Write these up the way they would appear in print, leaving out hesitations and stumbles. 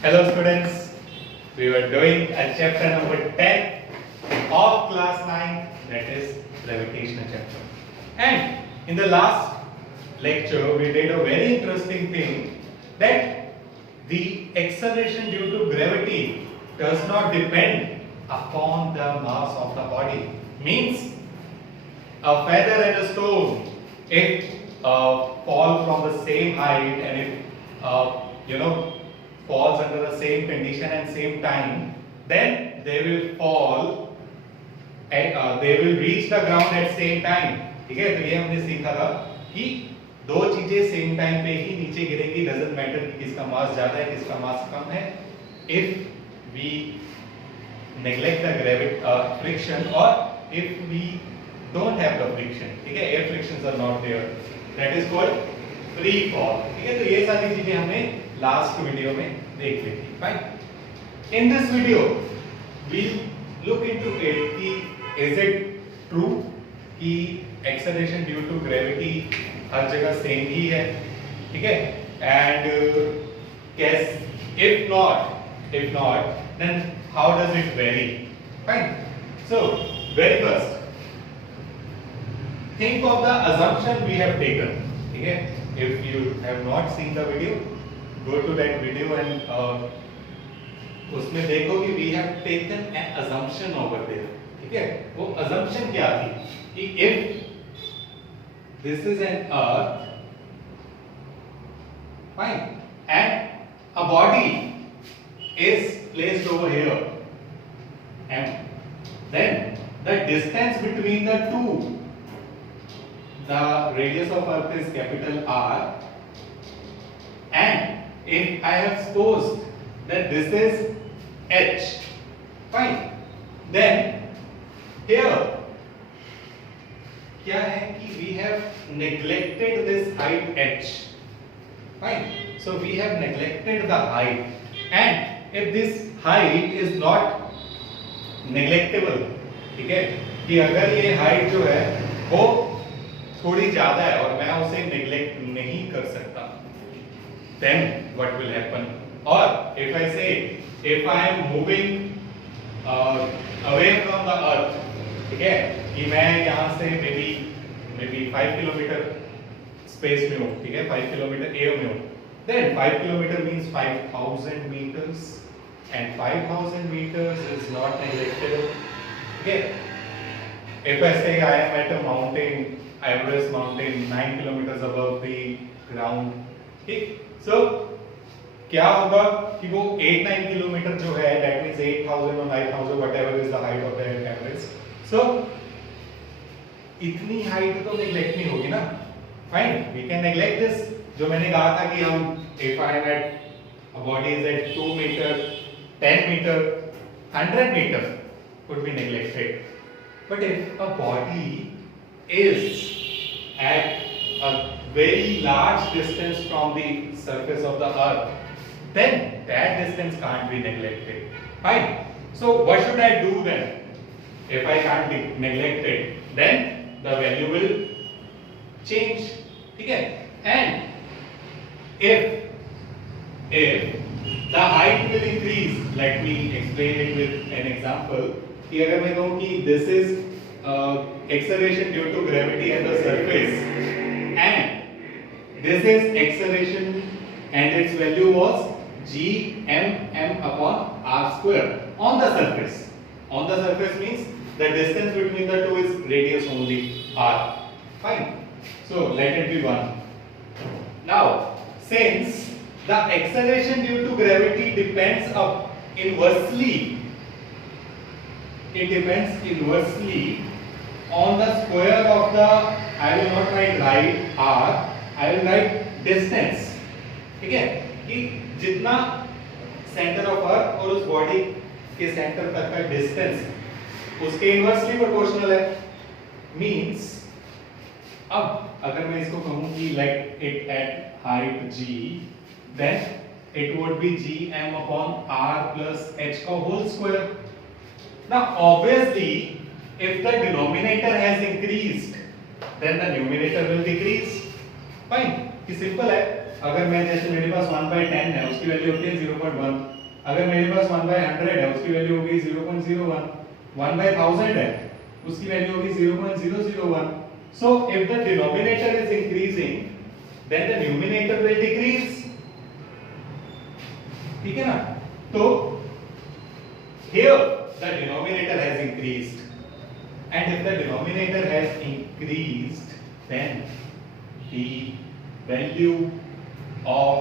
Hello students, we were doing a chapter number 10 of class 9, that is gravitational chapter. And in the last lecture we did a very interesting thing, that the acceleration due to gravity does not depend upon the mass of the body. Means a feather and a stone, if fall from the same height, and if falls under the same condition and same time, then they will fall and they will reach the ground at same time. ठीक है, तो ये हमने सीखा था कि दो चीजें सेम टाइम पे ही नीचे गिरेंगी, डजंट मैटर कि किसका मास ज्यादा है किसका मास कम है, if we neglect the friction or if we don't have the friction. ठीक है, air frictions are not there, that is called free fall. ठीक है, तो ये सारी चीजें हमने लास्ट वीडियो में देख ली थी. Fine, in this video we look into it कि इज इट ट्रू कि एक्सेलरेशन ड्यू टू ग्रेविटी हर जगह सेम ही है. ठीक है, and case if not then how does it vary? Fine. So very first, think of the assumption we have taken. Okay, if you have not seen the video, go to that video and उसमें देखो कि we have taken an assumption over there. ठीक है, वो assumption क्या थी कि if this is an earth, fine, and a body is placed over here, and then the distance between the two, the radius of earth is capital R, and if I have supposed that this is h, fine, then here क्या है कि we have neglected this height h. Fine, so we have neglected the height, and if this height is not neglectable, ठीक है, कि अगर ये height जो है वो थोड़ी ज्यादा है और मैं उसे नेग्लेक्ट नहीं कर सकता, then what will happen? Or if I say if I am moving away from the earth, ठीक है, कि मैं यहाँ से maybe 5 किलोमीटर स्पेस में हूँ, ठीक है, 5 किलोमीटर एयर में हूँ, then 5 kilometer means 5000 meters, and 5000 meters is not neglectable. Okay, if I say I am at a mountain, Everest mountain, 9 kilometers above the ground, ठीक, so क्या होगा कि वो 8-9 किलोमीटर जो है, that means 8000 or 9000 whatever is the height of the Everest, so इतनी height तो neglect नहीं होगी ना. Fine, we can neglect this. जो मैंने कहा था कि हम if I am at a body is at 2 meter, 10 meter, 100 meter could be neglected. But if a body is at a very large distance from the surface of the earth, then that distance can't be neglected. Fine. So what should I do then? If I can't neglect it, then the value will change. Okay? And if the height will increase, let me explain it with an example. कि अगर मैं कहूँ कि this is acceleration due to gravity at the surface, and this is acceleration and its value was g(m)m upon r square on the surface. On the surface means the distance between the two is radius only, r. Fine. So let it be 1. Now, since the acceleration due to gravity depends inversely, it depends inversely on the square of the, I will not write r, I will write distance. ठीक है, कि जितना centre of अर्थ और उस body के centre तक का distance उसके इनवर्सली प्रोपोर्शनल है. मींस अब अगर मैं इसको कहूं कि let it at height g, then it would be gm upon r plus h का whole square. Now obviously if the denominator has increased, then the numerator will decrease. Fine, कि simple है. अगर मैं जैसे मेरे पास 1/10 है उसकी वैल्यू होती है 0.1, अगर मेरे पास 1/100 है उसकी वैल्यू होगी 0.01, 1/1000 है उसकी वैल्यू होगी 0.001. So if the denominator is increasing then the numerator will decrease. ठीक है ना? तो here the denominator has increased, and if the denominator has increased then the value of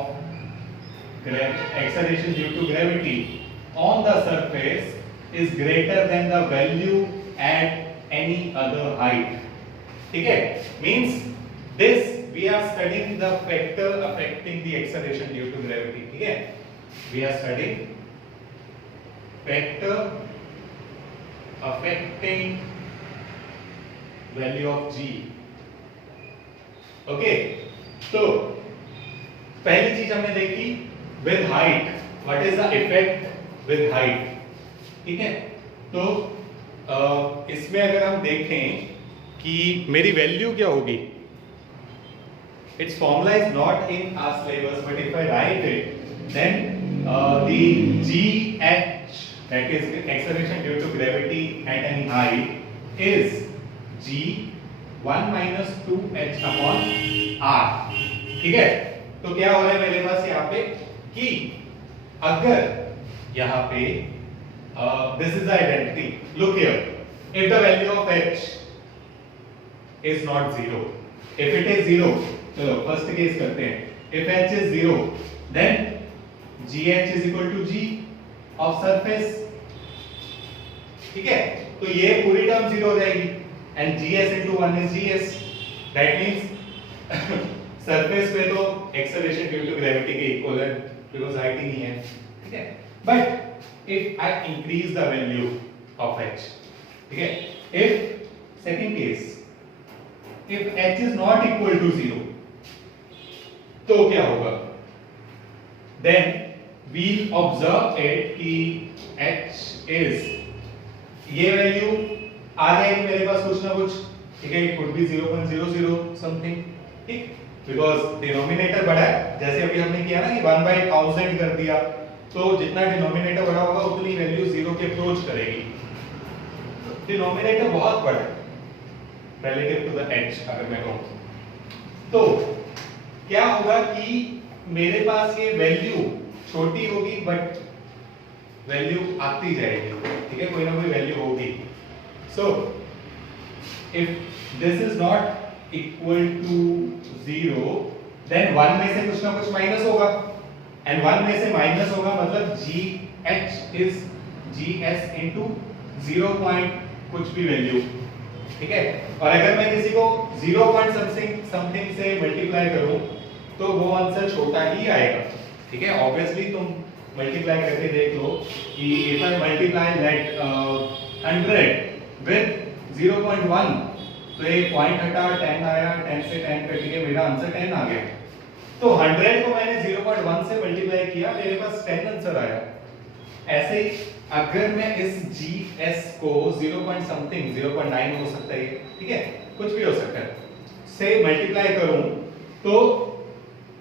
acceleration due to gravity on the surface is greater than the value at any other height. ठीक है? Means this we are studying the factor affecting the acceleration due to gravity. ठीक है? We are studying factor affecting value of g. Okay? तो पहली चीज हमने देखी with height, what is the effect with height. ठीक है? तो इसमें अगर हम देखें कि मेरी वैल्यू क्या होगी, its formula is not in our syllabus, but if I write it then the gh, that is acceleration due to gravity at any height, is g1 minus 2h upon r. ठीक है? तो क्या हो रहा है मेरे पास यहाँ पे कि अगर यहाँ पे this is the identity. Look here, if the value of h is not 0, if it is 0, चलो फर्स्ट केस करते हैं, if h is 0 then gh is equal to g of surface. ठीक है? तो ये पूरी टर्म 0 हो जाएगी and gs into 1 is gs. That means surface पे तो एक्सेलरेशन ड्यू टू ग्रेविटी के इक्वल है बिकॉज़ हाइट ही नहीं है. ठीक है? But if I increase the value of h, ठीक है, if second case if h is not equal to 0 तो क्या होगा, देन वील ऑब्जर्व इट कि h इज, ये वैल्यू आ जाएगी मेरे पास कुछ ना कुछ. ठीक है? It could be 0.00 something. ठीक, बिकॉज डिनोमिनेटर बढ़ा है, जैसे अभी हमने किया ना कि 1/1000 कर दिया, तो जितना डिनोमिनेटर बड़ा होगा उतनी वैल्यू 0 के अप्रोच करेगी. डिनोमिनेटर बहुत बड़ा है रिलेटिव टू द h अगर मैं कहूं तो क्या होगा कि मेरे पास ये वैल्यू छोटी होगी बट वैल्यू आती जाएगी. ठीक है? कोई ना कोई वैल्यू होगी. So if this is not equal to 0 then 1 में से कुछ ना कुछ माइनस होगा, एंड 1 में से माइनस होगा मतलब gh is gs into 0 point कुछ भी वैल्यू. ठीक है? और अगर मैं किसी को 0 पॉइंट समथिंग से मल्टीप्लाई करूं तो वो आंसर छोटा ही आएगा. ठीक है? ऑब्वियसली तुम मल्टीप्लाई करके देख लो कि if I multiply let 100 with 0.1 तो ये पॉइंट हटा 10 आया, 10 से 10 कट के मेरा आंसर 10 आ गया. तो 100 को मैंने 0.1 से मल्टीप्लाई किया, मेरे पास 10 आंसर आया. ऐसे ही अगर मैं इस gs को 0 पॉइंट समथिंग 0.9 हो सकता है, ठीक है, कुछ भी हो सकता है, से मल्टीप्लाई करूं तो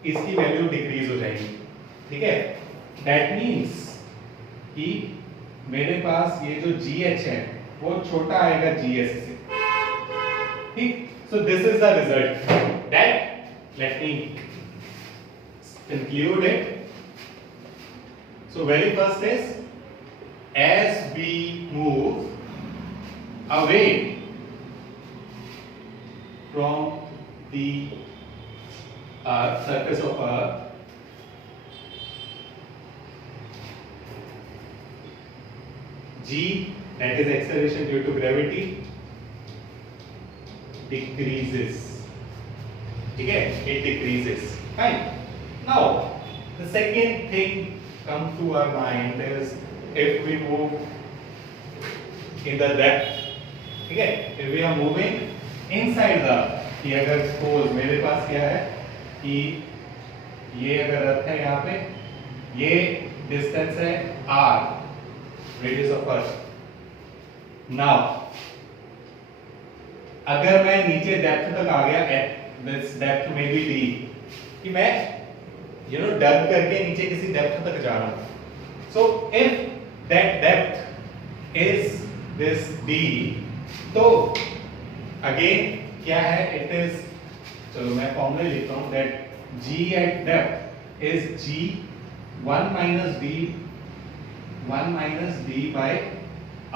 इसकी वैल्यू डिक्रीज हो जाएगी. ठीक है? दैट मींस कि मेरे पास ये जो gh है वो छोटा आएगा gs से. ठीक? So this is the result. That, let me conclude it. So very first is, as we move away from the surface of Earth, g, that is acceleration due to gravity, decreases. ठीक है? It decreases. Fine. Now the second thing come to our mind is if we move in the depth. ठीक है? If we are moving inside the, कि अगर suppose मेरे पास क्या है कि ये अगर अर्थ है यहाँ पे, ये डिस्टेंस है r, radius of earth. Now अगर मैं नीचे डेप्थ तक आ गया, दिस डेप्थ में भी d, कि मैं डग करके नीचे किसी डेप्थ तक जा रहा हूं। So if that depth is this d, तो अगेन क्या है, इट इज, चलो मैं फॉर्मूला लिखता हूं, that g at depth is g 1 minus d by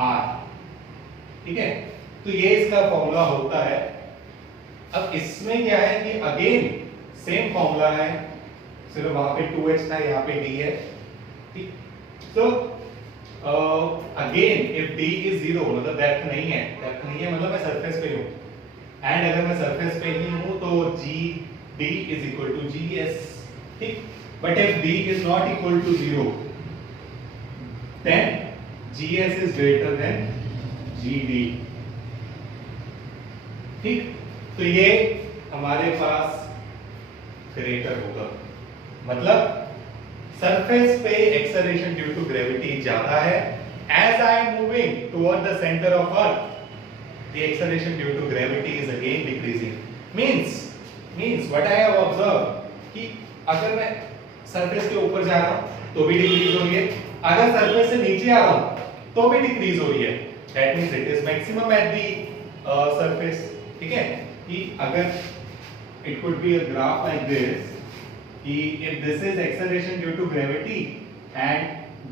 r। ठीक है, तो ये इसका फॉर्मूला होता है। अब इसमें क्या है कि अगेन सेम फॉर्मूला है, सिर्फ वहां पे 2h था, यहाँ पे d है। ठीक, तो अगेन इफ d इज 0, मतलब डेप्थ नहीं है, मतलब मैं सरफेस पे हूं, एंड अगर मैं सरफेस पे ही हूं तो g d is equal to gs। ठीक, but if d is not equal to 0, then gs is greater than gd। ठीक, तो ये हमारे पास क्रेटर होगा, मतलब सरफेस पे एक्सेलरेशन ड्यू टू ग्रेविटी ज्यादा है। As I am moving toward the centre of earth, the acceleration due to gravity is again decreasing। means what I have observed कि अगर मैं सरफेस के ऊपर जा रहा हूं तो भी डिक्रीज हो रही है, अगर सरफेस से नीचे आ रहा हूं तो भी डिक्रीज हो रही है। That means it is maximum at the surface. ठीक है, कि अगर it could be a graph like this, कि if this is acceleration due to gravity and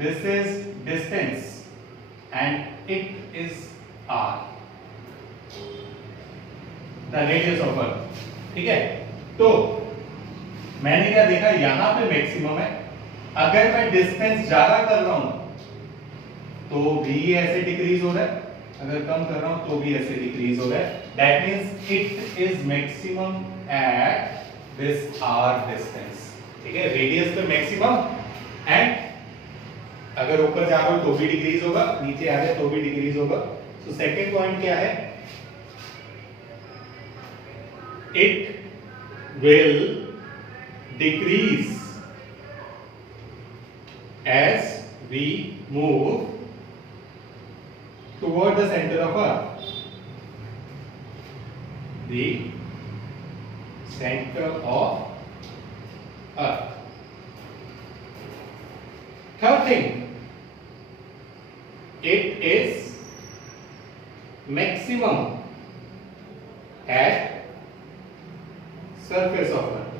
this is distance and it is r, the radius of earth। ठीक है, तो मैंने क्या देखा, यहां पे मैक्सिमम है, अगर मैं डिस्टेंस ज्यादा कर रहा हूं तो भी ऐसे डिक्रीज हो रहा है, अगर कम कर रहा हूं तो भी ऐसे डिक्रीज हो रहा है। That means it is maximum at this r distance. ठीक है, रेडियस पे मैक्सिमम, एंड अगर ऊपर जा रहा हूं तो भी डिक्रीज होगा, नीचे आ गए तो भी डिक्रीज होगा। तो सेकंड पॉइंट क्या है, it will decrease as we move toward the center of earth, the center of earth। Third thing, it is maximum at surface of अर्थ।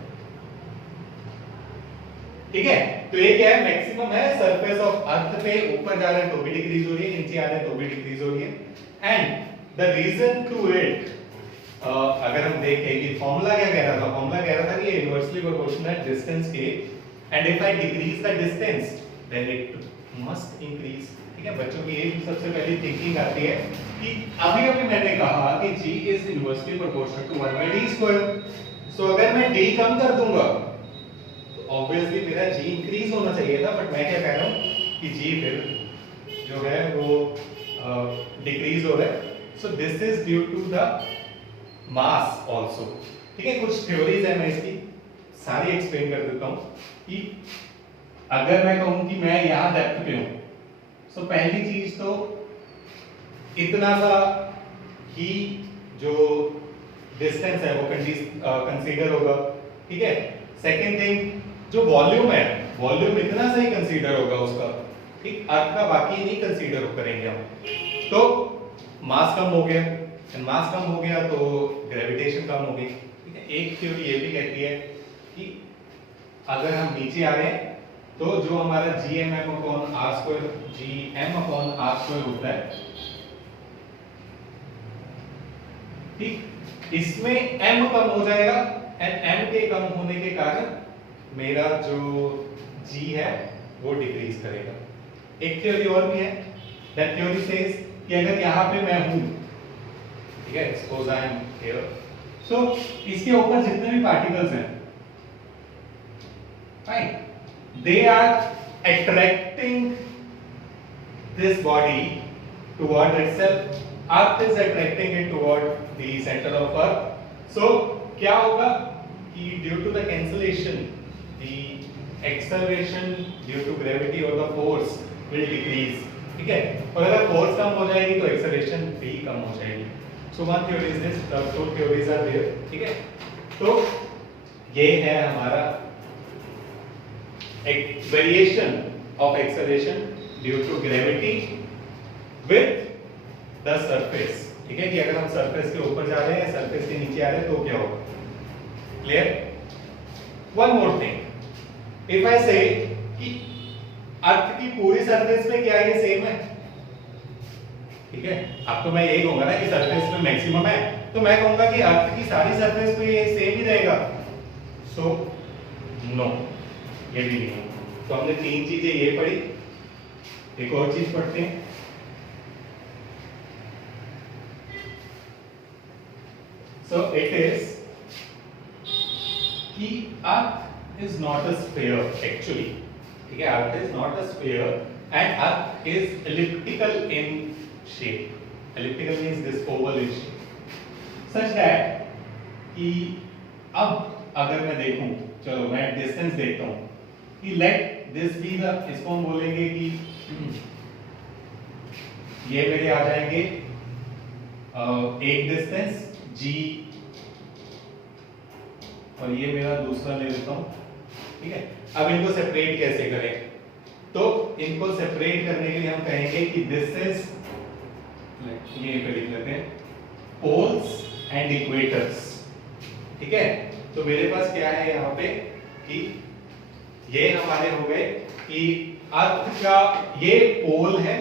ठीक है, तो ये क्या है, मैक्सिमम है सरफेस ऑफ अर्थ पे, ऊपर जा रहे हैं तो भी डिक्रीज हो रही है, नीचे आ रहे हैं तो भी डिक्रीज हो रही है। And the reason to it, अगर हम देखें कि फॉर्मूला क्या कह रहा था, फॉर्मूला कह रहा था कि ये इनवर्सली प्रोपोर्शनल डिस्टेंस के, and if I decrease the distance then it must increase. ठीक है, बच्चों की ये सबसे पहली थिंकिंग आती है कि अभी मैंने कहा कि g is inversely proportional to 1/d²। तो अगर मैं d कम कर दूंगा तो ऑब्वियसली मेरा g इंक्रीज होना चाहिए था, बट मैं क्या कह रहा हूं कि g फिर जो है वो डिक्रीज हो रहा है। So this is due to the mass also. ठीक है, कुछ थ्योरीज है, मैं इसकी सारी एक्सप्लेन कर देता हूं कि अगर मैं कहूं कि मैं यहां डेप्थ पे हूं, सो पहली चीज तो इतना सा ही जो डिस्टेंस है वो कंसीडर होगा। ठीक है, सेकंड थिंग, जो वॉल्यूम है, वॉल्यूम इतना सा ही कंसीडर होगा उसका। ठीक, अर्थ का बाकी नहीं कंसीडर करेंगे हम। तो मास कम हो गया, मास कम हो गया तो ग्रेविटेशन कम हो गई। ठीक है, एक थ्योरी ये भी कहती है कि अगर हम नीचे आ रहे हैं तो जो हमारा gm/r² होता है, ठीक, इसमें m कम हो जाएगा, एंड m के कम होने के कारण मेरा जो g है वो डिक्रीज करेगा। एक थ्योरी और भी है, दैट थ्योरी सेज कि अगर यहाँ पे मैं हूं, ठीक है, सपोज आई एम हियर, सो इसके ऊपर जितने भी पार्टिकल्स हैं, fine, they are attracting this body toward itself। Earth is attracting it toward the center of Earth। So क्या होगा कि due to the cancellation, the acceleration due to gravity or the force will decrease। ठीक है, और अगर force कम हो जाएगी तो एक्सेलरेशन भी कम हो जाएगी। So one theory is this, the two theories are there। ठीक है, तो ये है हमारा variation of acceleration due to gravity with the surface. ठीक है कि अगर हम सरफेस के ऊपर जा रहे हैं सरफेस के नीचे आ रहे हैं तो क्या होगा? Clear? One more thing, if I से कि अर्थ की पूरी सरफेस पे क्या ये सेम है? ठीक है, अब तो मैं यही कहूंगा ना कि सरफेस पे मैक्सिमम है, तो मैं कहूंगा कि अर्थ की सारी सरफेस पे ये सेम ही रहेगा। सो नो, ये भी नहीं। तो हमने तीन चीजें ये पढ़ी, एक और चीज पढ़ते हैं। सो इट इज कि earth is not a sphere actually, ठीक है, earth is not a sphere and earth is elliptical in shape. Elliptical means this oval in shape, such that कि अब अगर मैं देखूं, चलो मैं डिस्टेंस देखता हूं कि लेट दिस बी द, इसको हम बोलेंगे कि ये मेरे आ जाएंगे एक डिस्टेंस g और ये मेरा दूसरा ले लेता हूं, ठीक है। अब इनको सेपरेट कैसे करें? तो इनको सेपरेट करने के लिए हम कहेंगे कि दिस इज, ये पे लिख लेते हैं, पोल्स एंड इक्वेटर्स, ठीक है। तो मेरे पास क्या है यहाँ पे कि ये हमारे हो गए कि अर्थ का ये पोल है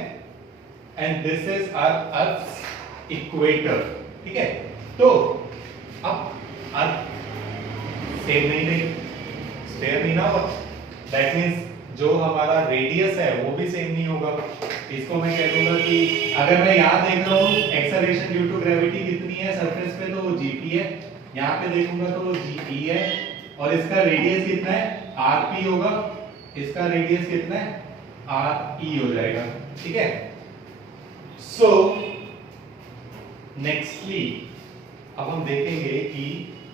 and this is earth equator, ठीक है। तो अब अर्थ सेम नहीं, स्फीयर नहीं ना होगा, दैट मींस जो हमारा रेडियस है वो भी सेम नहीं होगा। इसको मैं कह दूंगा कि अगर मैं यहाँ देख रहा हूँ एक्सेलरेशन ड्यू टू ग्रेविटी कितनी है सरफेस पे, तो वो जीपी है, यहाँ पे देखूंगा तो वो जीपी है, और इसका रेडियस कितना है? आरपी होगा, इसका रेडियस कितना है? आरई हो जाएगा, ठीक है। सो नेक्स्टली अब हम देखेंगे कि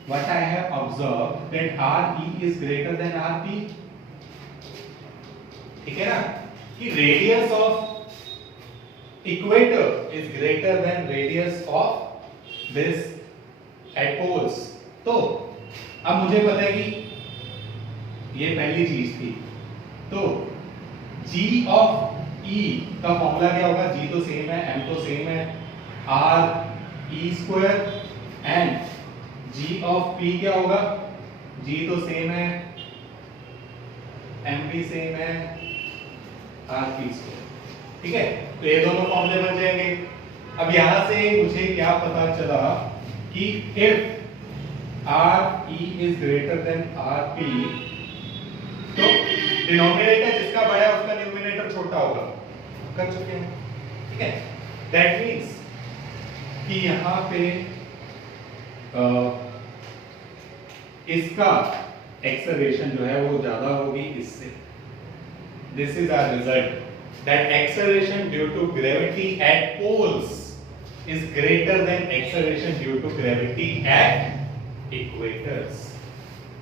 what I have observed that R E is greater than R P, ठीक है ना, कि radius of equator is greater than radius of this at poles. तो अब मुझे पता है कि ये पहली चीज थी, तो g ऑफ e का फॉर्मूला क्या होगा? g तो सेम है, m तो सेम है, r e square, and g of p क्या होगा? g तो सेम है, m भी सेम है, r p स्क्वायर, ठीक है। तो ये दोनों फॉर्मूले बन जाएंगे। अब यहां से मुझे क्या पता चला कि if R E is greater then R P, तो डिनोमिनेटर जिसका बड़ा है उसका न्यूमरेटर छोटा होगा, कर चुके हैं, ठीक है। दैट मींस कि यहां पे इसका एक्सेलरेशन जो है वो ज्यादा होगी इससे। This is our result that acceleration due to gravity at poles is greater than acceleration due to gravity at equators,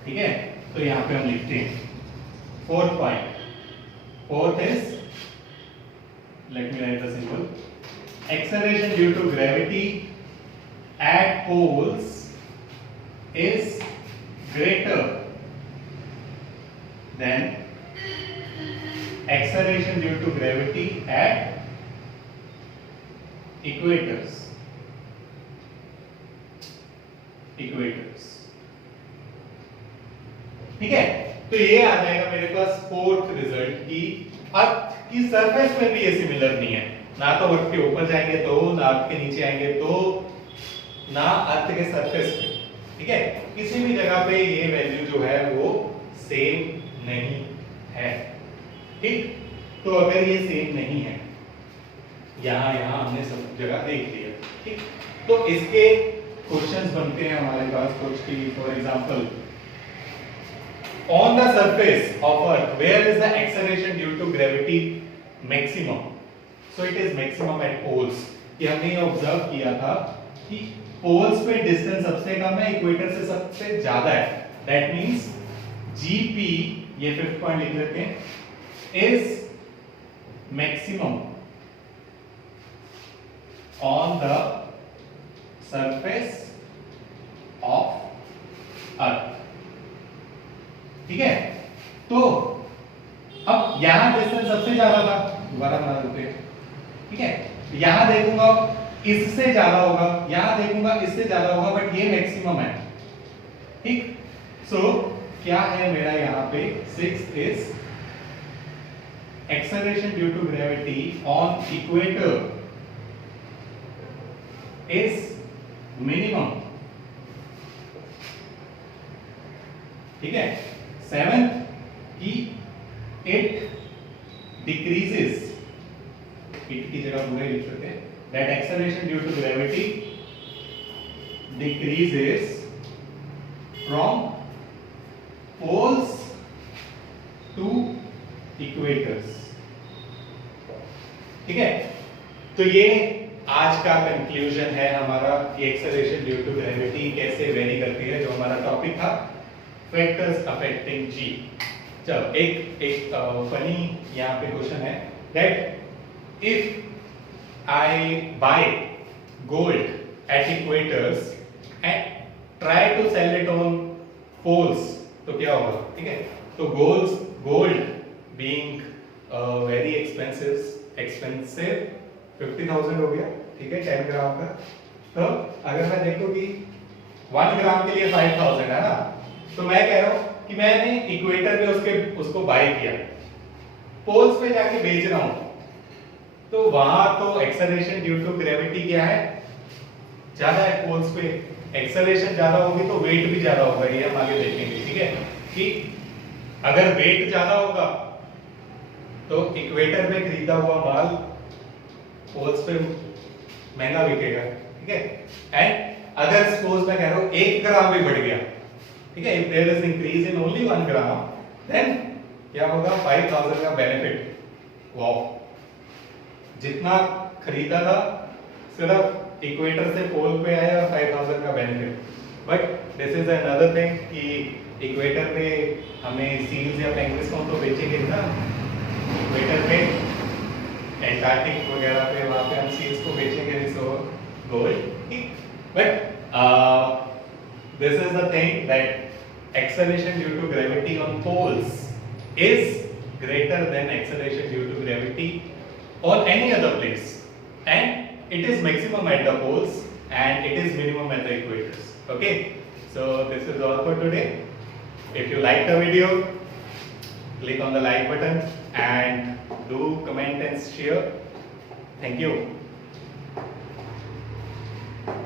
ठीक है। तो यहाँ पे हम लिखते हैं fourth point, fourth is, let me right the symbol, acceleration due to gravity at poles is greater than acceleration due to gravity at equators, equators, ठीक है। तो ये आ जाएगा मेरे पास फोर्थ रिजल्ट की अर्थ की सरफेस में भी ये सिमिलर नहीं है, ना तो अर्थ के ऊपर जाएंगे तो, ना अर्थ के नीचे आएंगे तो, ना अर्थ के सरफेस पे, ठीक है। किसी भी जगह पे ये वैल्यू जो है वो सेम नहीं है, ठीक। तो अगर ये सेम नहीं है, यहां हमने सब जगह देख लिया, ठीक। तो इसके क्वेश्चंस बनते हैं हमारे पास कुछ की, for example on the surface of earth where is the acceleration due to gravity maximum? So it is maximum at poles. कि हमने ये ऑब्जर्व किया था कि पोल्स पे डिस्टेंस सबसे कम है, इक्वेटर से सबसे ज्यादा है, दैट मींस जीपी, ये फिफ्थ पॉइंट लिख लेते हैं, is maximum on the surface of earth, ठीक है। तो यहाँ डिस्टेंस सबसे ज्यादा था, दोबारा बना देते हैं, ठीक है। यहाँ देखूंगा इससे ज्यादा होगा, यहाँ देखूंगा इससे ज्यादा होगा, बट ये मैक्सिमम है, ठीक। सो क्या है मेरा यहाँ पे 6 is acceleration due to gravity on equator is minimum, ठीक है। 7 की it decreases, it की जगह पूरे लिख सकते हैं, that acceleration due to gravity decreases from poles to equators, ठीक है। तो ये आज का कंक्लूजन है हमारा कि एक्सेलरेशन ड्यू टू ग्रेविटी कैसे वेरी करती है, जो हमारा टॉपिक था फैक्टर्स अफेक्टिंग जी। चलो एक फनी यहाँ पे क्वेश्चन है that if I buy gold at equators and try to sell it on poles, तो क्या होगा, ठीक है। तो गोल्ड बीइंग वेरी एक्सपेंसिव 50,000 हो गया, ठीक है, 10 ग्राम का। तो अगर मैं देखूं कि 1 ग्राम के लिए 5,000 है ना, तो मैं कह रहा हूं कि मैंने इक्वेटर पे उसको बाय किया, पोल्स पे जाके बेच रहा हूं, तो वहां तो एक्सेलरेशन ड्यू टू ग्रेविटी क्या है, ज्यादा है। पोल्स पे एक्सेलरेशन ज्यादा होगी तो वेट भी ज्यादा होगा, ये हम आगे देखेंगे, ठीक है। कि अगर वेट ज्यादा होगा तो इक्वेटर पे खरीदा हुआ माल पोल्स पे महंगा बिकेगा, ठीक है। एंड अगर सपोज मैं कह रहा हूं 1 ग्राम भी बढ़ गया, ठीक है, if there is increase in only 1 gram, then क्या होगा, 5,000 का बेनिफिट। वाओ, जितना खरीदा था सिर्फ इक्वेटर से पोल पे आया और 5,000 का benefit. But this is another thing कि इक्वेटर पे हमें सील्स या पेंगुइन्स को तो बेचेंगे ना, इक्वेटर पे एंटार्क्टिक वगैरह पे, वहां पे हम सील्स को बेचेंगे गोल्ड, ठीक। But this is the thing that acceleration due to gravity on poles is greater than acceleration due to gravity on any other place, and it is maximum at the poles and it is minimum at the equators. Okay, so this is all for today. If you like the video, click on the like button and do comment and share. Thank you.